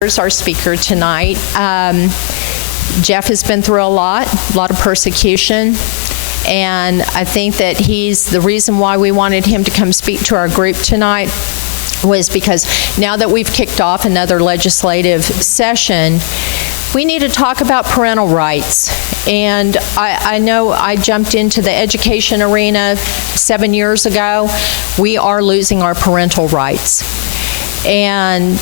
Here's our speaker tonight. Jeff has been through a lot of persecution, and I think that the reason why we wanted him to come speak to our group tonight was because now that we've kicked off another legislative session, we need to talk about parental rights. And I know I jumped into the education arena 7 years ago. We are losing our parental rights. And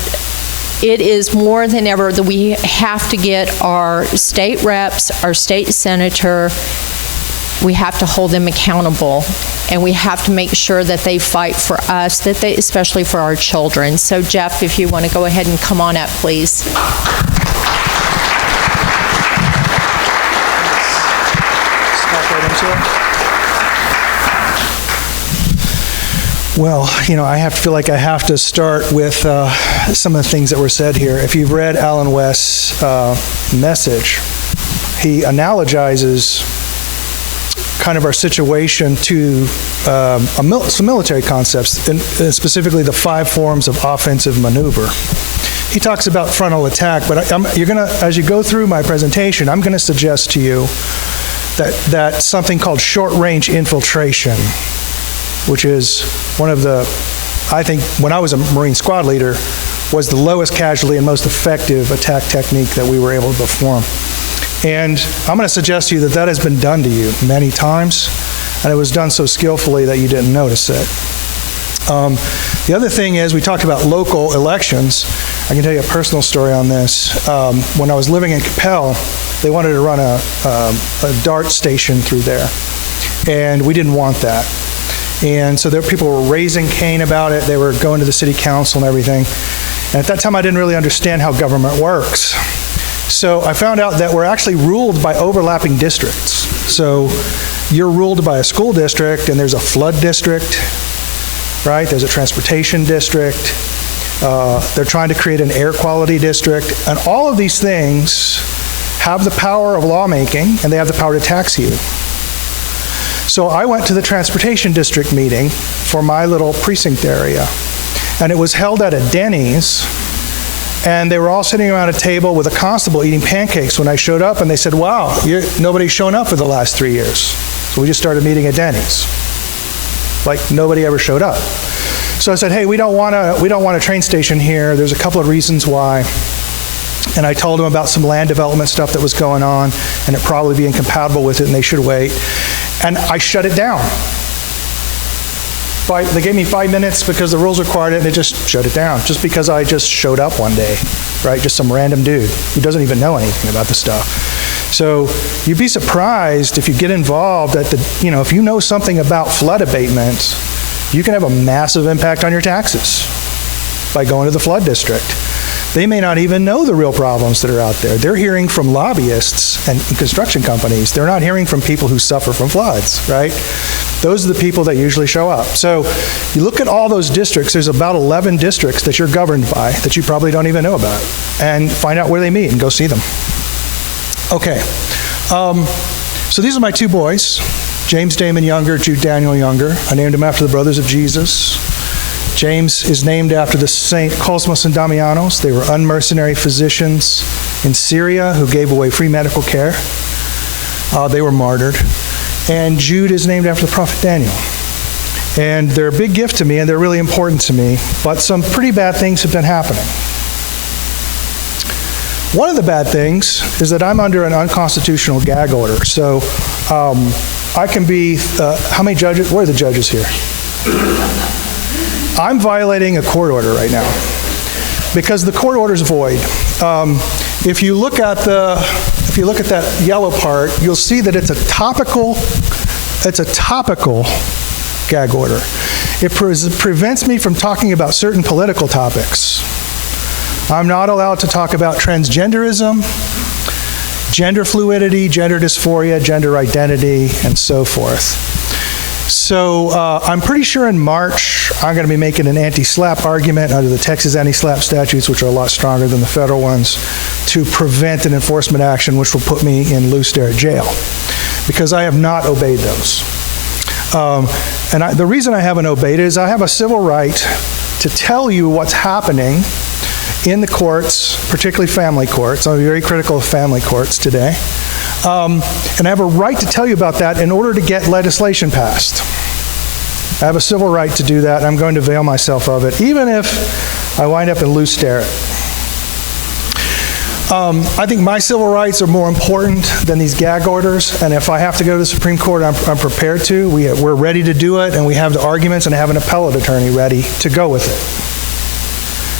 it is more than ever that we have to get our state reps, our state senator, we have to hold them accountable, and we have to make sure that they fight for us, especially for our children. So Jeff, if you want to go ahead and come on up, please. Well, I feel like I have to start with some of the things that were said here. If you've read Alan West's message, he analogizes kind of our situation to some military concepts, and specifically the 5 forms of offensive maneuver. He talks about frontal attack, but as you go through my presentation, I'm going to suggest to you that something called short-range infiltration, which is one of the, I think, when I was a Marine squad leader, was the lowest casualty and most effective attack technique that we were able to perform. And I'm going to suggest to you that has been done to you many times, and it was done so skillfully that you didn't notice it. The other thing is, we talked about local elections. I can tell you a personal story on this. When I was living in Capel, they wanted to run a dart station through there, and we didn't want that. And so people were raising Cain about it. They were going to the city council and everything. And at that time, I didn't really understand how government works. So I found out that we're actually ruled by overlapping districts. So you're ruled by a school district, and there's a flood district, right? There's a transportation district. They're trying to create an air quality district. And all of these things have the power of lawmaking, and they have the power to tax you. So I went to the transportation district meeting for my little precinct area, and it was held at a Denny's, and they were all sitting around a table with a constable eating pancakes when I showed up, and they said, wow, nobody's shown up for the last 3 years. So we just started meeting at Denny's. Like nobody ever showed up. So I said, hey, we don't want a train station here. There's a couple of reasons why. And I told them about some land development stuff that was going on, and it probably be incompatible with it, and they should wait. And I shut it down. They gave me 5 minutes because the rules required it, and they just shut it down, just because I just showed up one day, right? Just some random dude who doesn't even know anything about the stuff. So you'd be surprised if you get involved if you know something about flood abatement, you can have a massive impact on your taxes by going to the flood district. They may not even know the real problems that are out there. They're hearing from lobbyists and construction companies. They're not hearing from people who suffer from floods, right? Those are the people that usually show up. So you look at all those districts, there's about 11 districts that you're governed by that you probably don't even know about, and find out where they meet and go see them. Okay, so these are my 2 boys, James Damon Younger, Jude Daniel Younger. I named them after the brothers of Jesus. James is named after the Saint Cosmas and Damianos. They were unmercenary physicians in Syria who gave away free medical care. They were martyred. And Jude is named after the prophet Daniel. And they're a big gift to me, and they're really important to me, but some pretty bad things have been happening. One of the bad things is that I'm under an unconstitutional gag order. So I can be, how many judges? Where are the judges here? I'm violating a court order right now because the court order is void. If you look at that yellow part, you'll see that it's a topical gag order. It prevents me from talking about certain political topics. I'm not allowed to talk about transgenderism, gender fluidity, gender dysphoria, gender identity, and so forth. So I'm pretty sure in March, I'm going to be making an anti-SLAPP argument under the Texas anti-SLAPP statutes, which are a lot stronger than the federal ones, to prevent an enforcement action which will put me in Lew Sterrett jail, because I have not obeyed those. The reason I haven't obeyed it is I have a civil right to tell you what's happening in the courts, particularly family courts. I'm very critical of family courts today. And I have a right to tell you about that in order to get legislation passed. I have a civil right to do that, and I'm going to avail myself of it, even if I wind up in loose sterret. I think my civil rights are more important than these gag orders, and if I have to go to the Supreme Court, I'm prepared to. We're ready to do it, and we have the arguments, and I have an appellate attorney ready to go with it.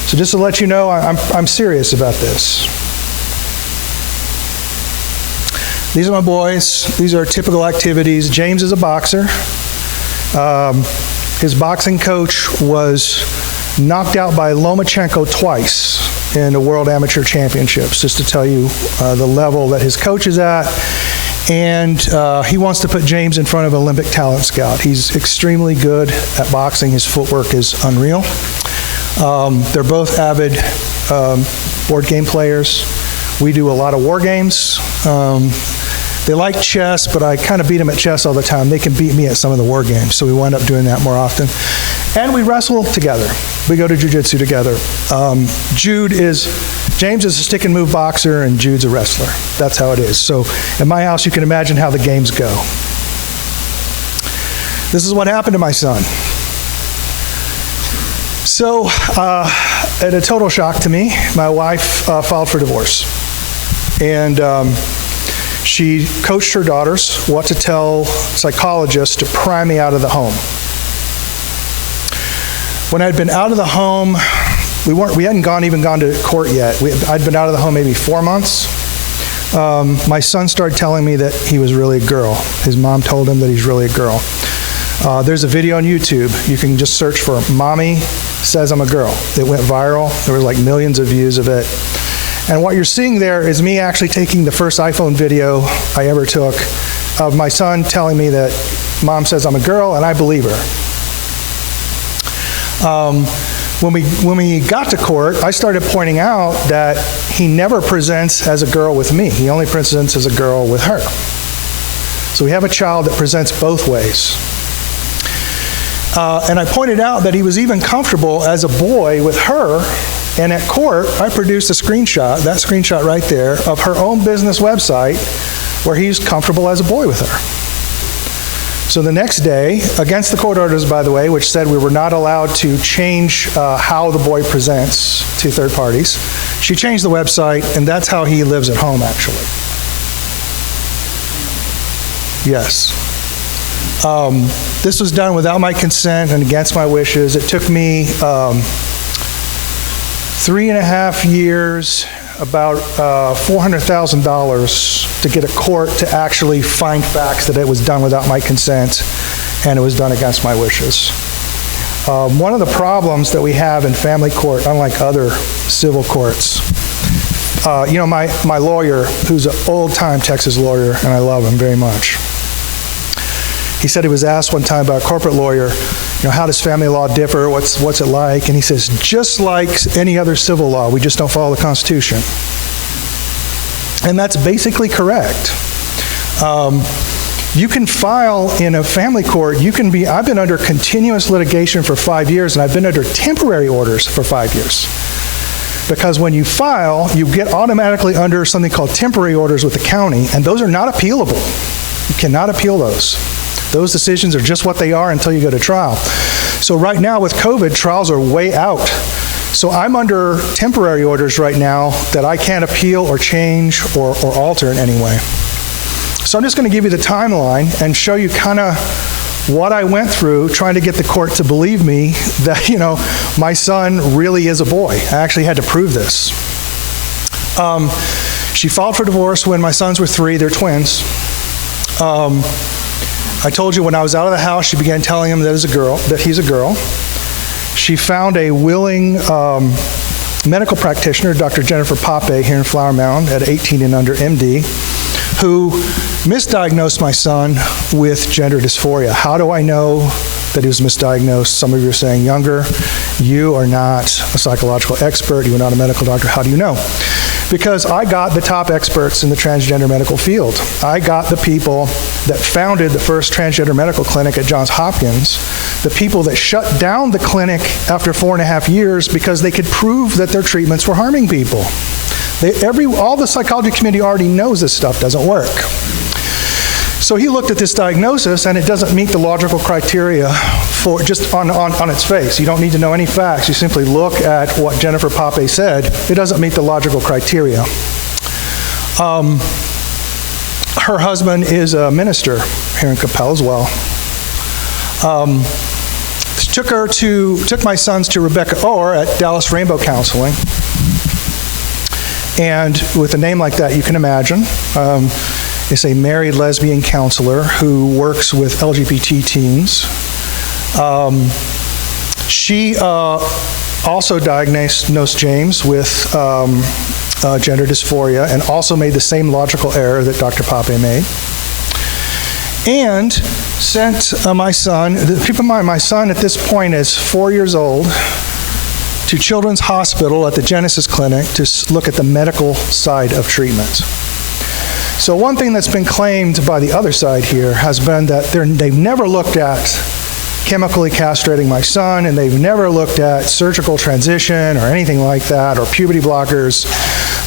So just to let you know, I'm serious about this. These are my boys. These are typical activities. James is a boxer. His boxing coach was knocked out by Lomachenko twice in the World Amateur Championships, just to tell you the level that his coach is at. And he wants to put James in front of Olympic talent scout. He's extremely good at boxing. His footwork is unreal. They're both avid board game players. We do a lot of war games. They like chess, but I kind of beat them at chess all the time. They can beat me at some of the war games, so we wind up doing that more often. And we wrestle together. We go to jiu-jitsu together. James is a stick and move boxer, and Jude's a wrestler. That's how it is. So in my house, you can imagine how the games go. This is what happened to my son. So, at a total shock to me, my wife filed for divorce. And she coached her daughters what to tell psychologists to pry me out of the home. When I'd been out of the home, we hadn't even gone to court yet. I'd been out of the home maybe 4 months. My son started telling me that he was really a girl. His mom told him that he's really a girl. There's a video on YouTube. You can just search for "Mommy Says I'm a Girl." It went viral. There was like millions of views of it. And what you're seeing there is me actually taking the first iPhone video I ever took of my son telling me that Mom says I'm a girl, and I believe her. When we got to court, I started pointing out that he never presents as a girl with me. He only presents as a girl with her. So we have a child that presents both ways. And I pointed out that he was even comfortable as a boy with her. And at court, I produced a screenshot, that screenshot right there, of her own business website where he's comfortable as a boy with her. So the next day, against the court orders, by the way, which said we were not allowed to change how the boy presents to third parties, she changed the website, and that's how he lives at home, actually. Yes. This was done without my consent and against my wishes. It took me 3.5 years, about $400,000 to get a court to actually find facts that it was done without my consent and it was done against my wishes. One of the problems that we have in family court, unlike other civil courts, my lawyer, who's an old-time Texas lawyer, and I love him very much, he said he was asked one time by a corporate lawyer, how does family law differ? What's it like? And he says, just like any other civil law, we just don't follow the Constitution. And that's basically correct. You can file in a family court, I've been under continuous litigation for 5 years, and I've been under temporary orders for 5 years. Because when you file, you get automatically under something called temporary orders with the county, and those are not appealable. You cannot appeal those. Those decisions are just what they are until you go to trial. So right now with COVID, trials are way out. So I'm under temporary orders right now that I can't appeal or change or alter in any way. So I'm just going to give you the timeline and show you kind of what I went through trying to get the court to believe me that, my son really is a boy. I actually had to prove this. She filed for divorce when my sons were 3. They're twins. I told you when I was out of the house, she began telling him that he's a girl. She found a willing medical practitioner, Dr. Jennifer Pape, here in Flower Mound at 18 and under, MD, who misdiagnosed my son with gender dysphoria. How do I know that he was misdiagnosed? Some of you are saying younger. You are not a psychological expert. You are not a medical doctor. How do you know? Because I got the top experts in the transgender medical field. I got the people that founded the first transgender medical clinic at Johns Hopkins the people that shut down the clinic after 4.5 years because they could prove that their treatments were harming people. All the psychology community already knows this stuff doesn't work. So he looked at this diagnosis, and it doesn't meet the logical criteria for just on its face. You don't need to know any facts. You simply look at what Jennifer Pape said. It doesn't meet the logical criteria. Her husband is a minister here in Capel as well. Took my sons to Rebecca Orr at Dallas Rainbow Counseling. And with a name like that, you can imagine, it's a married lesbian counselor who works with LGBT teens. She also diagnosed James with gender dysphoria and also made the same logical error that Dr. Pape made. And sent my son, keep in mind, my son at this point is 4 years old, to Children's Hospital at the Genesis Clinic to look at the medical side of treatment. So one thing that's been claimed by the other side here has been that they've never looked at chemically castrating my son, and they've never looked at surgical transition or anything like that, or puberty blockers,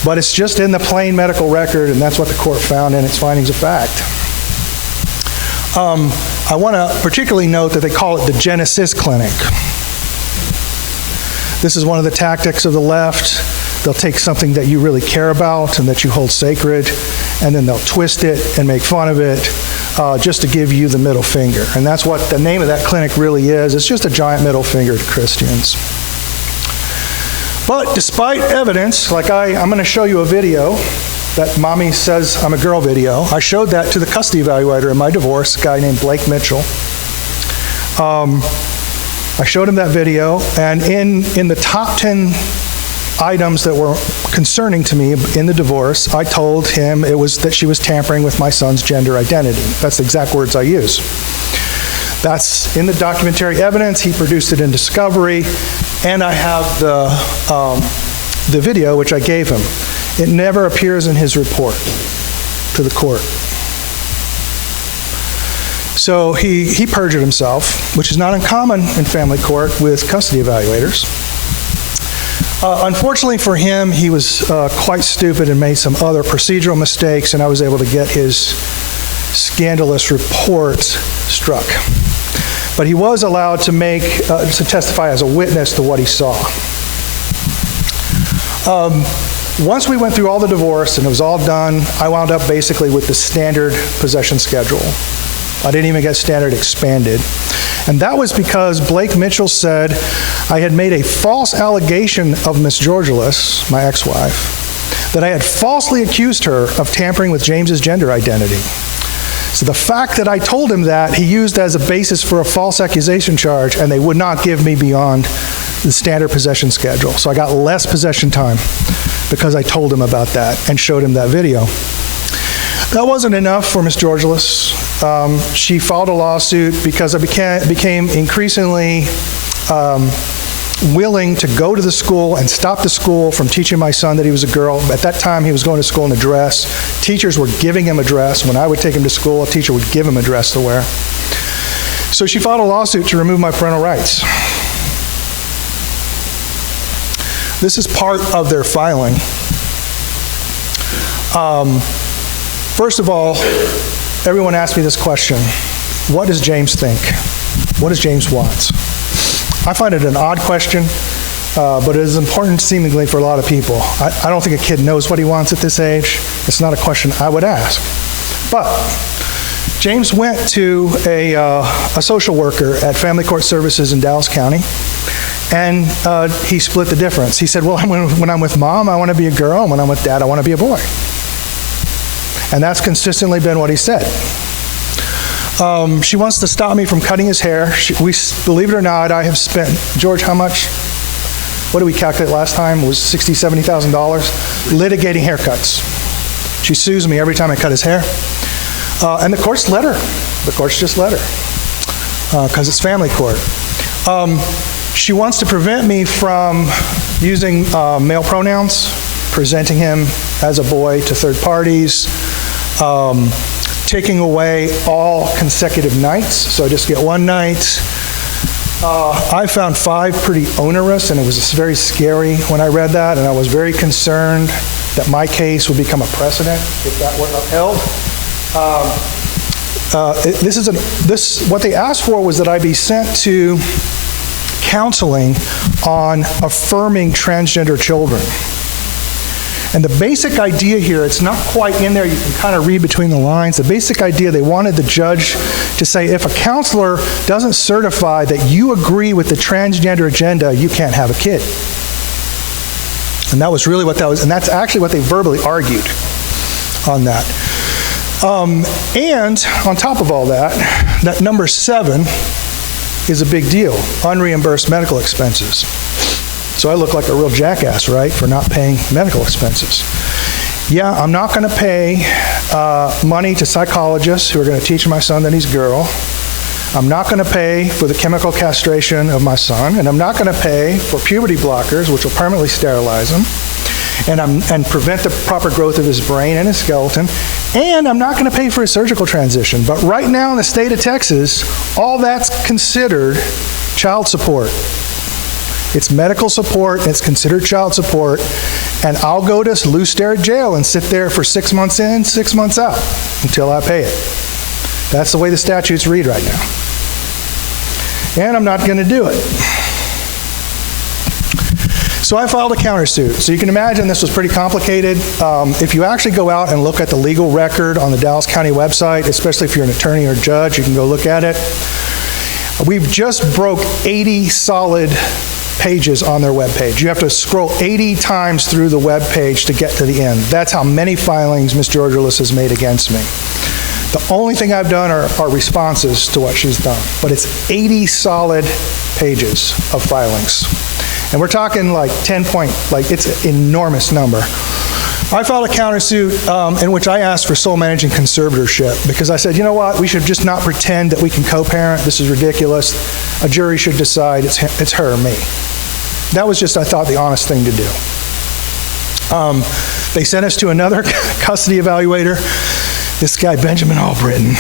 but it's just in the plain medical record, and that's what the court found in its findings of fact. I want to particularly note that they call it the Genesis Clinic. This is one of the tactics of the left. They'll take something that you really care about and that you hold sacred, and then they'll twist it and make fun of it just to give you the middle finger. And that's what the name of that clinic really is. It's just a giant middle finger to Christians. But despite evidence, like I'm going to show you a video that Mommy Says I'm a Girl video. I showed that to the custody evaluator in my divorce, a guy named Blake Mitchell. I showed him that video, and in the top 10 items that were concerning to me in the divorce, I told him it was that she was tampering with my son's gender identity. That's the exact words I use. That's in the documentary evidence. He produced it in discovery, and I have the video, which I gave him. It never appears in his report to the court. So he perjured himself, which is not uncommon in family court with custody evaluators. Unfortunately for him, he was quite stupid and made some other procedural mistakes, and I was able to get his scandalous report struck. But he was allowed to to testify as a witness to what he saw. Once we went through all the divorce and it was all done, I wound up basically with the standard possession schedule. I didn't even get standard expanded. And that was because Blake Mitchell said I had made a false allegation of Miss Georgelis, my ex-wife, that I had falsely accused her of tampering with James's gender identity. So the fact that I told him that, he used as a basis for a false accusation charge, and they would not give me beyond the standard possession schedule. So I got less possession time because I told him about that and showed him that video. That wasn't enough for Miss Georgelis. She filed a lawsuit because I became increasingly willing to go to the school and stop the school from teaching my son that he was a girl. At that time, he was going to school in a dress. Teachers were giving him a dress. When I would take him to school, a teacher would give him a dress to wear. So she filed a lawsuit to remove my parental rights. This is part of their filing. First of all, everyone asked me this question: what does James think? What does James want? I find it an odd question, but it is important seemingly for a lot of people. I don't think a kid knows what he wants at this age. It's not a question I would ask. But James went to a social worker at Family Court Services in Dallas County, and he split the difference. He said, well, when I'm with mom, I want to be a girl, and when I'm with dad, I want to be a boy. And that's consistently been what he said. She wants to stop me from cutting his hair. Believe it or not, I have spent, George, how much? What did we calculate last time? It was $60,000, $70,000 litigating haircuts. She sues me every time I cut his hair. And the courts let her. The courts just let her because it's family court. She wants to prevent me from using male pronouns, presenting him as a boy to third parties, taking away all consecutive nights, so I just get one night, I found 5 pretty onerous, and it was very scary when I read that, and I was very concerned that my case would become a precedent if that were upheld. What they asked for was that I be sent to counseling on affirming transgender children. And the basic idea here, it's not quite in there, you can kind of read between the lines. The basic idea, they wanted the judge to say, if a counselor doesn't certify that you agree with the transgender agenda, you can't have a kid. And that was really what that was, and that's actually what they verbally argued on that. And on top of all that, that number 7 is a big deal, unreimbursed medical expenses. So I look like a real jackass, right, for not paying medical expenses. Yeah, I'm not going to pay money to psychologists who are going to teach my son that he's a girl. I'm not going to pay for the chemical castration of my son, and I'm not going to pay for puberty blockers, which will permanently sterilize him, and prevent the proper growth of his brain and his skeleton, and I'm not going to pay for his surgical transition. But right now in the state of Texas, all that's considered child support. It's medical support, and it's considered child support, and I'll go to Lou Sterrett jail and sit there for 6 months in, 6 months out until I pay it. That's the way the statutes read right now. And I'm not going to do it. So I filed a countersuit. So you can imagine this was pretty complicated. If you actually go out and look at the legal record on the Dallas County website, especially if you're an attorney or judge, you can go look at it. We've just broke 80 solid pages on their webpage. You have to scroll 80 times through the webpage to get to the end. That's how many filings Ms. Georgelis has made against me. The only thing I've done are responses to what she's done, but it's 80 solid pages of filings. And we're talking like 10 point, like it's an enormous number. I filed a countersuit in which I asked for sole managing conservatorship because I said, you know what, we should just not pretend that we can co-parent. This is ridiculous. A jury should decide it's her or me. That was just, I thought, the honest thing to do. They sent us to another custody evaluator. This guy, Benjamin Albritton.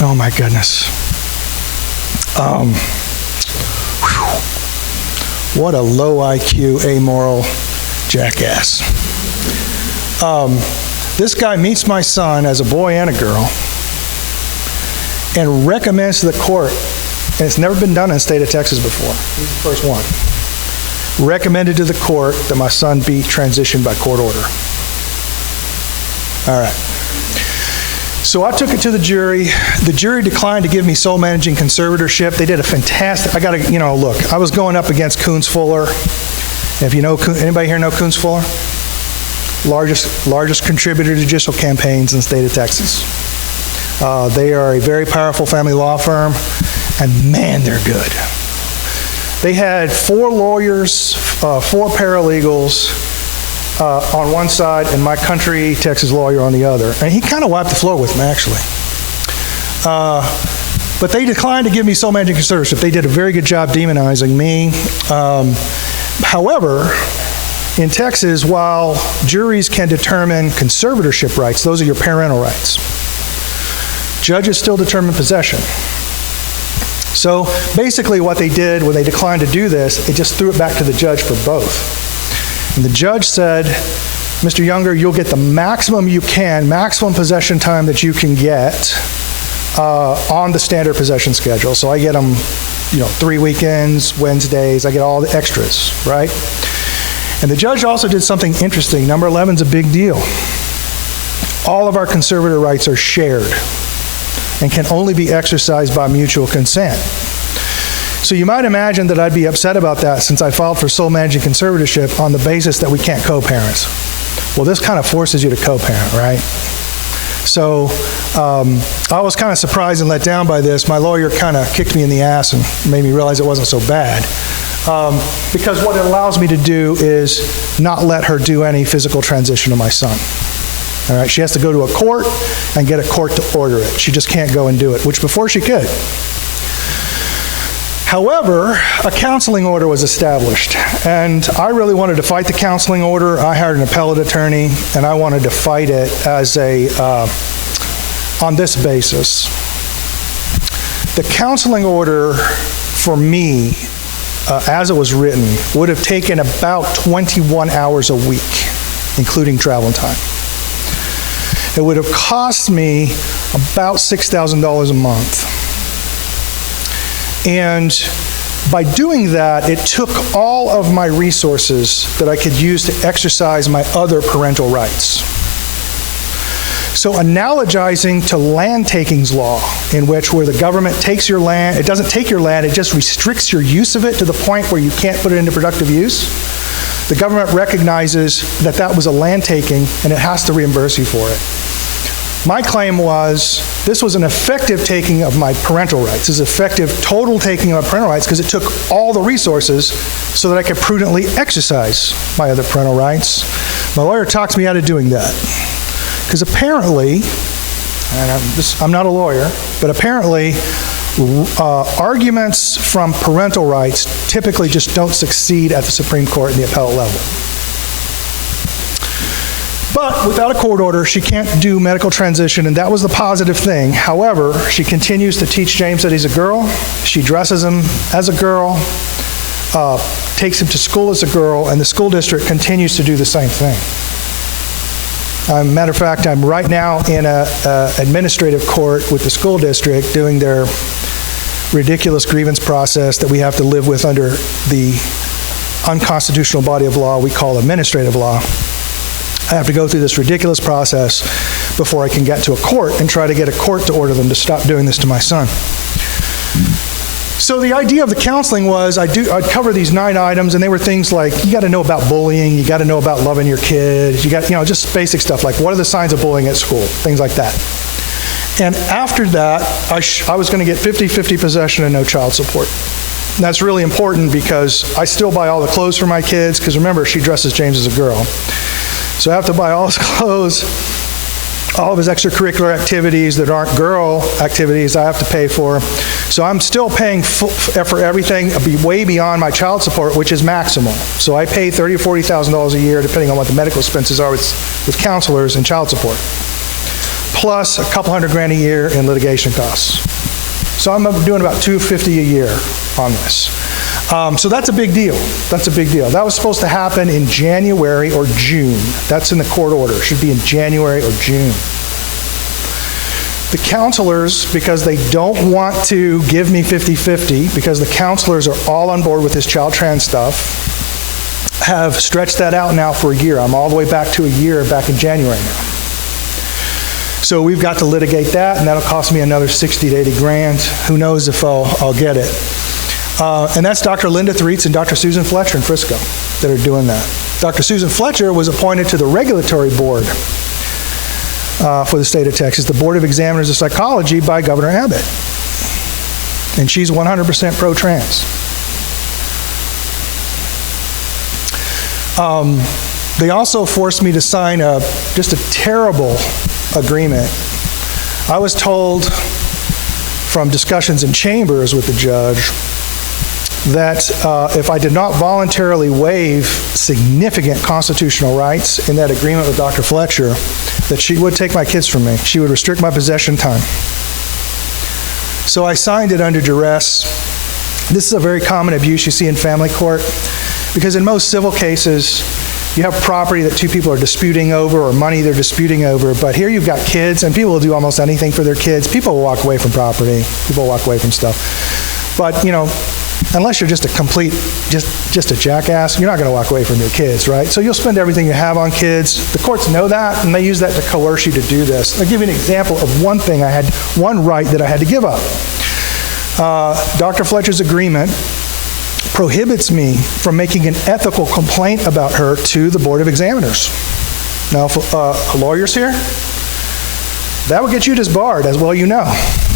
Oh my goodness. What a low IQ, amoral jackass. This guy meets my son as a boy and a girl and recommends to the court, and it's never been done in the state of Texas before. He's the first one. Recommended to the court that my son be transitioned by court order. All right. So I took it to the jury. The jury declined to give me sole managing conservatorship. They did a fantastic, I got to, look, I was going up against Coons Fuller. If you know, anybody here know Coons Fuller? Largest contributor to judicial campaigns in the state of Texas. They are a very powerful family law firm, and man, they're good. They had 4 lawyers, 4 paralegals on one side, and my country Texas lawyer on the other. And he kind of wiped the floor with me, actually. But they declined to give me sole managing conservatorship. They did a very good job demonizing me. However, in Texas, while juries can determine conservatorship rights, those are your parental rights, judges still determine possession. So basically what they did when they declined to do this, they just threw it back to the judge for both. And the judge said, Mr. Younger, you'll get the maximum you can, maximum possession time that you can get on the standard possession schedule. So I get them, 3 weekends, Wednesdays, I get all the extras, right? And the judge also did something interesting. Number 11 is a big deal. All of our conservator rights are shared and can only be exercised by mutual consent. So you might imagine that I'd be upset about that since I filed for sole managing conservatorship on the basis that we can't co-parent. Well, this kind of forces you to co-parent, right? So I was kind of surprised and let down by this. My lawyer kind of kicked me in the ass and made me realize it wasn't so bad. Because what it allows me to do is not let her do any physical transition of my son. All right, she has to go to a court and get a court to order it. She just can't go and do it, which before she could. However, a counseling order was established, and I really wanted to fight the counseling order. I hired an appellate attorney, and I wanted to fight it as on this basis. The counseling order for me, as it was written, would have taken about 21 hours a week, including travel time. It would have cost me about $6,000 a month. And by doing that, it took all of my resources that I could use to exercise my other parental rights. So analogizing to land takings law, in which where the government takes your land, it doesn't take your land, it just restricts your use of it to the point where you can't put it into productive use. The government recognizes that that was a land taking and it has to reimburse you for it. My claim was this was an effective taking of my parental rights. This is effective total taking of my parental rights because it took all the resources so that I could prudently exercise my other parental rights. My lawyer talks me out of doing that. Because apparently, and I'm not a lawyer, but apparently arguments from parental rights typically just don't succeed at the Supreme Court and the appellate level. But without a court order, she can't do medical transition, and that was the positive thing. However, she continues to teach James that he's a girl. She dresses him as a girl, takes him to school as a girl, and the school district continues to do the same thing. Matter of fact, I'm right now in an administrative court with the school district doing their ridiculous grievance process that we have to live with under the unconstitutional body of law we call administrative law. I have to go through this ridiculous process before I can get to a court and try to get a court to order them to stop doing this to my son. So the idea of the counseling was I'd cover these 9 items, and they were things like you got to know about bullying, you got to know about loving your kids, you got, just basic stuff like what are the signs of bullying at school, things like that. And after that, I was going to get 50-50 possession and no child support. And that's really important because I still buy all the clothes for my kids because remember, she dresses James as a girl. So I have to buy all his clothes, all of his extracurricular activities that aren't girl activities I have to pay for. So I'm still paying for everything way beyond my child support, which is maximal. So I pay $30,000 or $40,000 a year, depending on what the medical expenses are with counselors and child support, plus a couple $100,000 a year in litigation costs. So I'm doing about $250,000 a year on this. So that's a big deal. That's a big deal. That was supposed to happen in January or June. That's in the court order. It should be in January or June. The counselors, because they don't want to give me 50-50, because the counselors are all on board with this child trans stuff, have stretched that out now for a year. I'm all the way back to a year back in January now. So we've got to litigate that, and that'll cost me another 60 to 80 grand. Who knows if I'll get it. And that's Dr. Linda Threets and Dr. Susan Fletcher in Frisco that are doing that. Dr. Susan Fletcher was appointed to the regulatory board for the state of Texas, the Board of Examiners of Psychology by Governor Abbott. And she's 100% pro-trans. They also forced me to sign just a terrible agreement. I was told from discussions in chambers with the judge that if I did not voluntarily waive significant constitutional rights in that agreement with Dr. Fletcher, that she would take my kids from me. She would restrict my possession time. So I signed it under duress. This is a very common abuse you see in family court, because in most civil cases, you have property that two people are disputing over or money they're disputing over, but here you've got kids, and people will do almost anything for their kids. People will walk away from property. People will walk away from stuff. But, unless you're just a complete, just a jackass, you're not going to walk away from your kids, right? So you'll spend everything you have on kids. The courts know that, and they use that to coerce you to do this. I'll give you an example of one right that I had to give up. Dr. Fletcher's agreement prohibits me from making an ethical complaint about her to the Board of Examiners. Now, if lawyers here, that would get you disbarred, as well you know.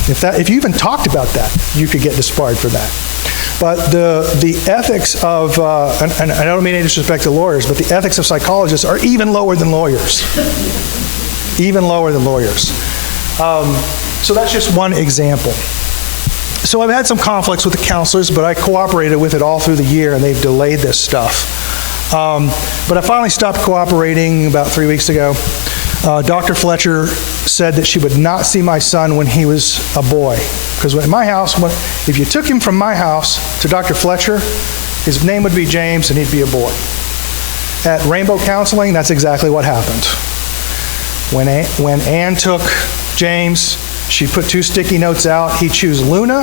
If you even talked about that, you could get disbarred for that. But the ethics of, and I don't mean any disrespect to lawyers, but the ethics of psychologists are even lower than lawyers. Even lower than lawyers. So that's just one example. So I've had some conflicts with the counselors, but I cooperated with it all through the year, and they've delayed this stuff. But I finally stopped cooperating about 3 weeks ago. Dr. Fletcher said that she would not see my son when he was a boy, Because in my house, if you took him from my house to Dr. Fletcher, his name would be James and he'd be a boy. At Rainbow Counseling, that's exactly what happened. When Ann took James, she put 2 sticky notes out. He'd choose Luna,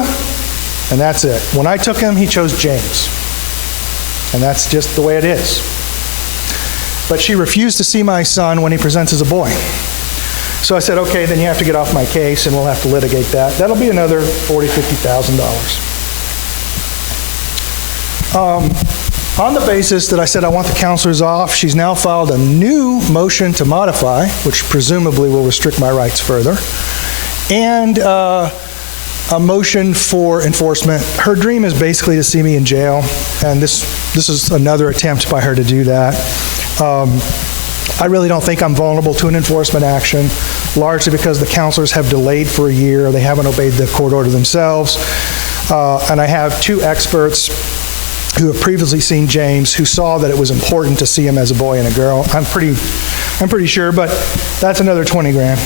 and that's it. When I took him, he chose James. And that's just the way it is. But she refused to see my son when he presents as a boy. So I said, okay, then you have to get off my case and we'll have to litigate that. That'll be another $40,000, $50,000. On the basis that I said I want the counselors off, she's now filed a new motion to modify, which presumably will restrict my rights further, and a motion for enforcement. Her dream is basically to see me in jail, and this is another attempt by her to do that. I really don't think I'm vulnerable to an enforcement action, largely because the counselors have delayed for a year. They haven't obeyed the court order themselves. And I have 2 experts who have previously seen James who saw that it was important to see him as a boy and a girl. I'm pretty sure, but that's another 20 grand.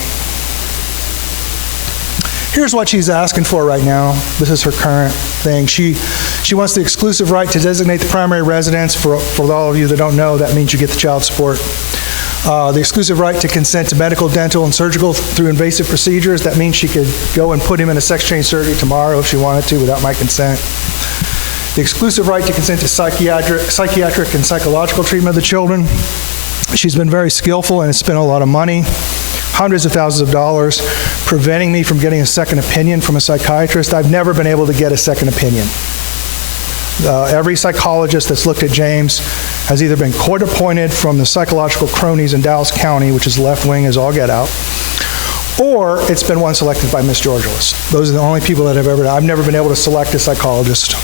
Here's what she's asking for right now. This is her current thing. She wants the exclusive right to designate the primary residence. For all of you that don't know, that means you get the child support. The exclusive right to consent to medical, dental, and surgical through invasive procedures. That means she could go and put him in a sex change surgery tomorrow if she wanted to without my consent. The exclusive right to consent to psychiatric and psychological treatment of the children. She's been very skillful and has spent a lot of money, hundreds of thousands of dollars, preventing me from getting a second opinion from a psychiatrist. I've never been able to get a second opinion. Every psychologist that's looked at James has either been court-appointed from the psychological cronies in Dallas County, which is left-wing as all get out, or it's been one selected by Miss Georgelis. Those are the only people that I've never been able to select a psychologist.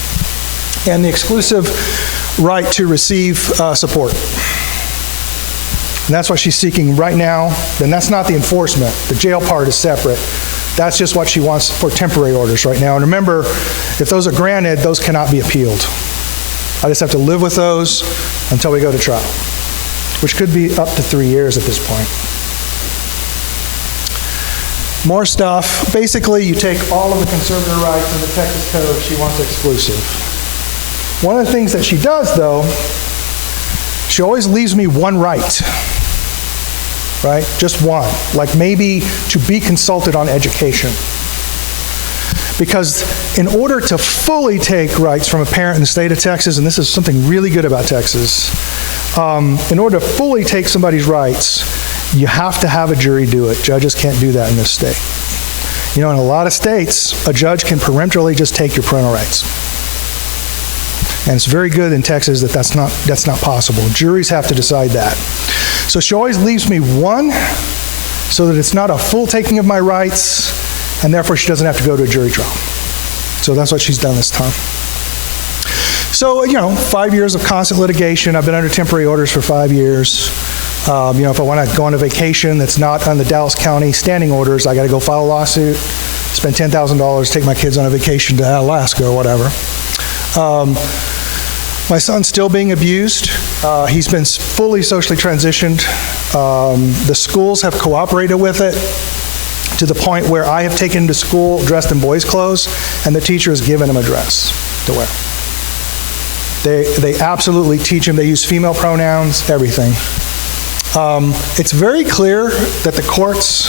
And the exclusive right to receive support. And that's what she's seeking right now. And that's not the enforcement. The jail part is separate. That's just what she wants for temporary orders right now. And remember, if those are granted, those cannot be appealed. I just have to live with those until we go to trial, which could be up to 3 years at this point. More stuff. Basically, you take all of the conservator rights in the Texas Code. She wants exclusive. One of the things that she does, though, she always leaves me one right. Right? Just one. Like maybe to be consulted on education. Because in order to fully take rights from a parent in the state of Texas, and this is something really good about Texas, in order to fully take somebody's rights, you have to have a jury do it. Judges can't do that in this state. You know, in a lot of states, a judge can peremptorily just take your parental rights. And it's very good in Texas that that's not possible. Juries have to decide that. So she always leaves me one so that it's not a full taking of my rights, and therefore she doesn't have to go to a jury trial. So that's what she's done this time. So, 5 years of constant litigation. I've been under temporary orders for 5 years. If I want to go on a vacation that's not on the Dallas County standing orders, I got to go file a lawsuit, spend $10,000, take my kids on a vacation to Alaska or whatever. My son's still being abused. He's been fully socially transitioned. The schools have cooperated with it to the point where I have taken him to school dressed in boys' clothes, and the teacher has given him a dress to wear. They absolutely teach him. They use female pronouns, everything. It's very clear that the courts,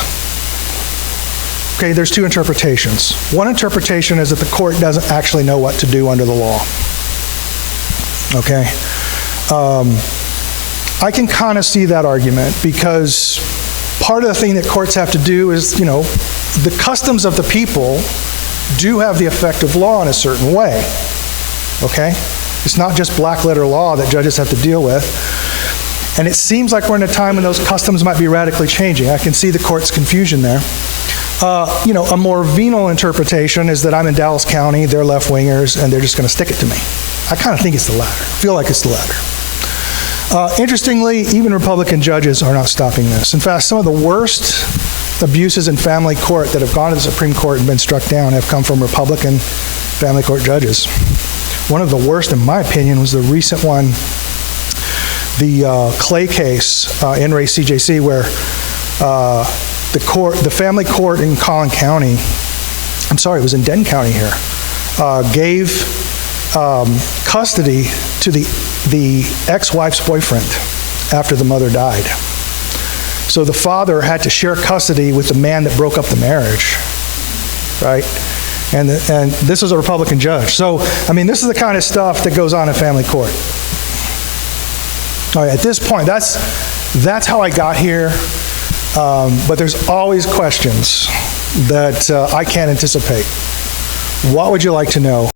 there's 2 interpretations. One interpretation is that the court doesn't actually know what to do under the law. Okay? I can kind of see that argument because part of the thing that courts have to do is, the customs of the people do have the effect of law in a certain way. Okay? It's not just black letter law that judges have to deal with. And it seems like we're in a time when those customs might be radically changing. I can see the court's confusion there. A more venal interpretation is that I'm in Dallas County, they're left-wingers, and they're just going to stick it to me. I kind of think it's the latter. I feel like it's the latter. Interestingly, even Republican judges are not stopping this. In fact, some of the worst abuses in family court that have gone to the Supreme Court and been struck down have come from Republican family court judges. One of the worst, in my opinion, was the recent one, the Clay case in Ray CJC, where the family court in Collin County it was in Denton County here, gave custody to the ex-wife's boyfriend after the mother died. So the father had to share custody with the man that broke up the marriage, right? And this is a Republican judge. So, I mean, this is the kind of stuff that goes on in family court. All right, at this point, that's how I got here. But there's always questions that I can't anticipate. What would you like to know?